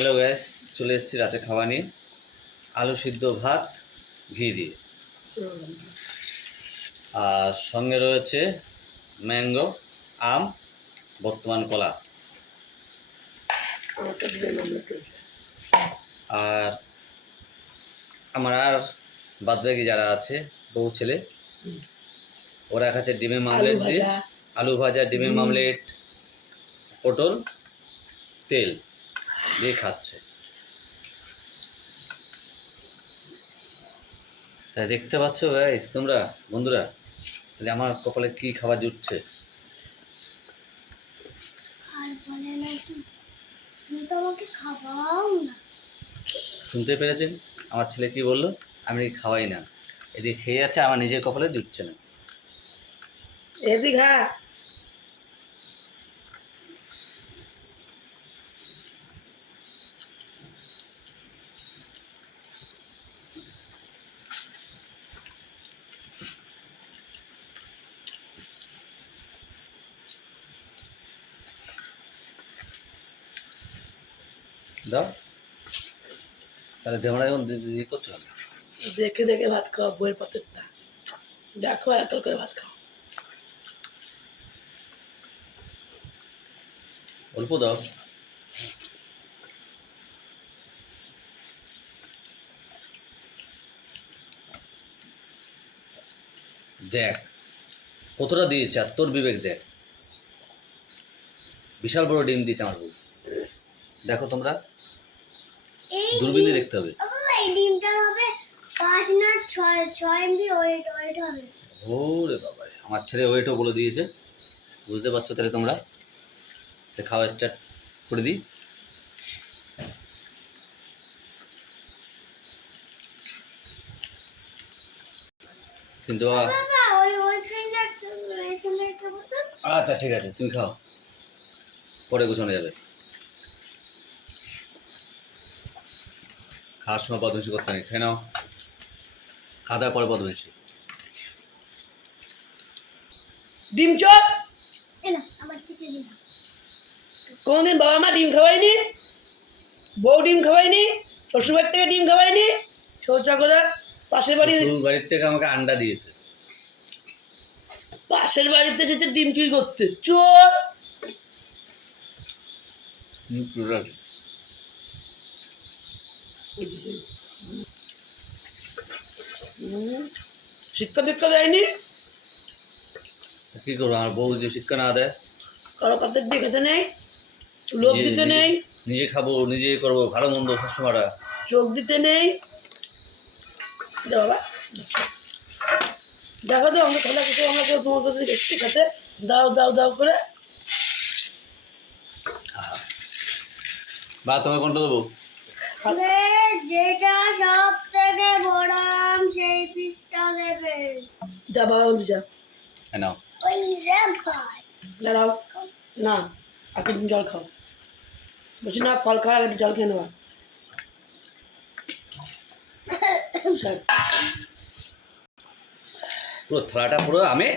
Hello gas চলে এসেছি রাতে খাওয়া নিয়ে। আলু সিদ্ধ ভাত ঘি দিয়ে। আর সঙ্গে রয়েছে ম্যাঙ্গো আম বর্তমান কলা। আর আমার আর বাদবাকি যারা আছে বউ ছেলে ওরা খাচ্ছে ডিমের মামলেট দিয়ে। আলু ভাজা ডিমের মামলেট পটল তেল। দিয়ে খাচ্ছে। দেখতে পাচ্ছ গাইস তোমরা বন্ধুরা তাহলে আমার কপালে কি খাবার জুটছে? আর বলে নাকি তুমি তো আমাকে খাওয়াও না। শুনতে পেরেছেন? আমার ছেলে কি বলল? আমি খাওয়াই না। এদিকে খেয়ে যাচ্ছে আমার নিজের কপালে জুটছে না। এদিক দাও। তাহলে দেহরা দিয়ে করছ দেখে দেখে ভাত খাওয়া বইয়ের পাত্রটা। দেখো একটা করে ভাত খাও। অল্প দাও। দেখ কতটা দিয়েছে আর তোর বিবেক দেখ। বিশাল বড় ডিম দিয়েছে আমার বউ। দেখো তোমরা। দূরবীন দেখতে হবে। এই ডিমটা হবে পাঁচ না ছয় ছয় এমবি ওয়েট ওয়েট হবে। ওরে বাবা আমার ছেলে ওয়েটও বলে দিয়েছে। বুঝতে পারছ তাহলে তোমরা? খাওয়া স্টার্ট করে দিই। কিন্তু আচ্ছা ঠিক আছে তুমি খাও। পরে গোছানো যাবে। খাওয়ার সময় বদমেশি করতে নেই খেয়ে নাও। খাওয়া দাওয়ার পরে বদমেশি ডিম দিন কোনদিন বাবা মা ডিম খাওয়াইনি বউ ডিম খাওয়াইনি শ্বশুরবাড়ি থেকে ডিম খাওয়াইনি ছোচা করে পাশের বাড়ি বাড়ির থেকে আমাকে আন্ডা দিয়েছে। পাশের বাড়িতে এসেছে ডিম চুরি করতে। চোর শিক্ষা দীক্ষা দেয়নি? কি করব? আমার বউ যে শিক্ষা না দেয়? কারও পাতের দিয়ে খেতে নেই? লোভ দিতে নেই? নিজে খাব নিজে করব ভালো মন্দ সবসময়টা। চোখ দিতে নেই? বাবা। দেখো তো আমরা খেলা কিছু আমরা কেউ তোমার কাছে এসছি খেতে। দাও দাও দাও করে। বা তোমায় কোনটা দেবো? যেটা সব থেকে বড় আম সেই পিসটা দেবে। যা বাবা বন্ধু যা। হ্যাঁ নাও। ওই দাঁড়াও। না আগে তুমি জল খাও। বলছি না ফল খাওয়ার আগে জল খেয়ে নেওয়া। পুরো থালাটা পুরো আমি?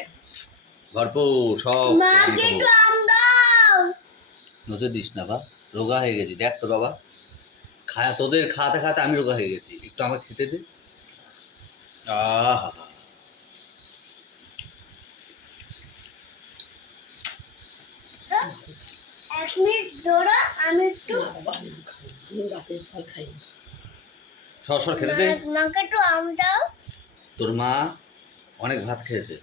ভরপুর সব নজর দিস না বা রোগা হয়ে গেছি। দেখ তো বাবা। খায়া তোদের খাওয়াতে খাওয়াতে আমি রোগা হয়ে গেছি। একটু আমাকে খেতে দে। আহা। এক মিনিট আমি একটু রাতে ফল খাই সর সর খেতে দে। মাকে একটু আম দাও। তোর মা অনেক ভাত খেয়েছে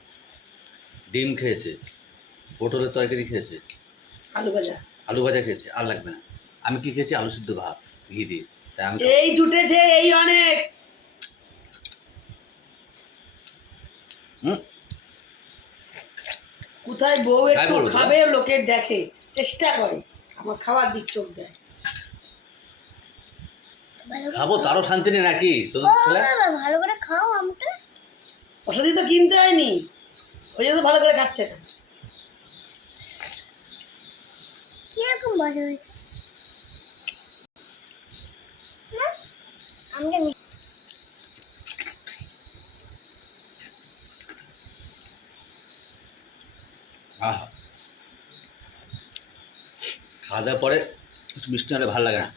ডিম খেয়েছে পটলের তরকারি খেয়েছে আলু ভাজা। আলু ভাজা খেয়েছে আর লাগবে না। আমি কি খেয়েছি? আলু সিদ্ধ ভাত। ঘি দিয়ে। তাই আমি এই জুটেছে এই অনেক। কোথায় বউ একটু খাবে লোকের দেখে চেষ্টা করে। আমার খাবার দিক চোখ দেয়। খাব তারও শান্তি নেই নাকি? তোদের ভালো করে খাও আমটা। ওষুধই তো কিনতে হয়নি। ওই জন্য ভালো করে খাচ্ছে না কীরকম মজা হয়েছে না, আমটা মিষ্টি। আহা খাওয়া দাওয়ার পরে একটু মিষ্টি হলে ভালো লাগে না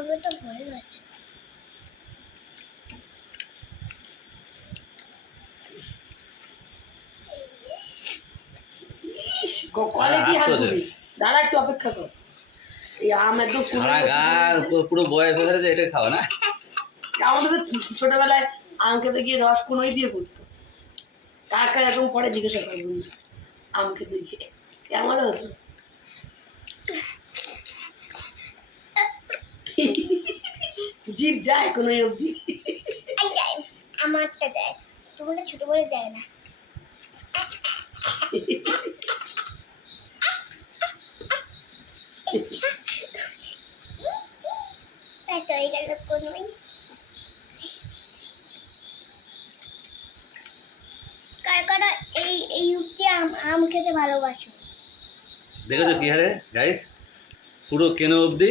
পেটটা ভরে গেছে ইস, ক- কলে কি হাত হাত দিবি? দাঁড়া একটু অপেক্ষা কর। এই আম একদম পুরো- সারা বয়ের ফেলে যে এটা খাওয়া না? আমাদের ছোটবেলায় আম খেতে গিয়ে রস কোনোই দিয়ে পড়তো। এরকম পরে জিজ্ঞাসা করব আম খেতে গিয়ে আমারও হতো? জিভ যায় কোনো অবধি। আমারটা যায়। তোমরা ছোট বলে যায় না। হয়ে গেল কোনোই কার কারা এই এই উঠছে আম আম খেতে ভালোবাসো দেখেছো কি হারে গাইস পুরো কেনো অবধি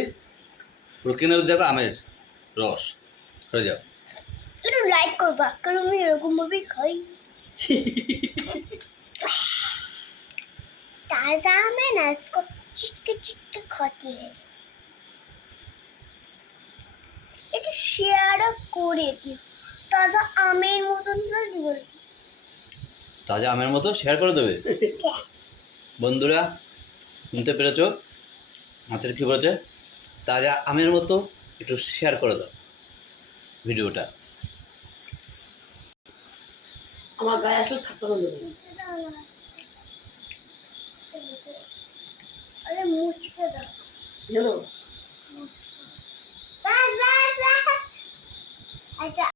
পুরো কেনো অবধি দেখো আমের রস হয়ে যাও একটু লাইক করবা কারণ আমি এরকম ভাবেই খাই ताज़ा आम है ना इसको चिटके चिटके खाती है এটা শেয়ার করে দিও। তাজা আমের মতন জলদি তাজা আমের মতো শেয়ার করে দেবে? বন্ধুরা শুনতে পেরেছ? মাছের কী বলেছে। তাজা আমের মতো একটু শেয়ার করে দাও ভিডিওটা। আমার গায়ে আসলে থাকতে হবে আরে মুচকে দাও। I got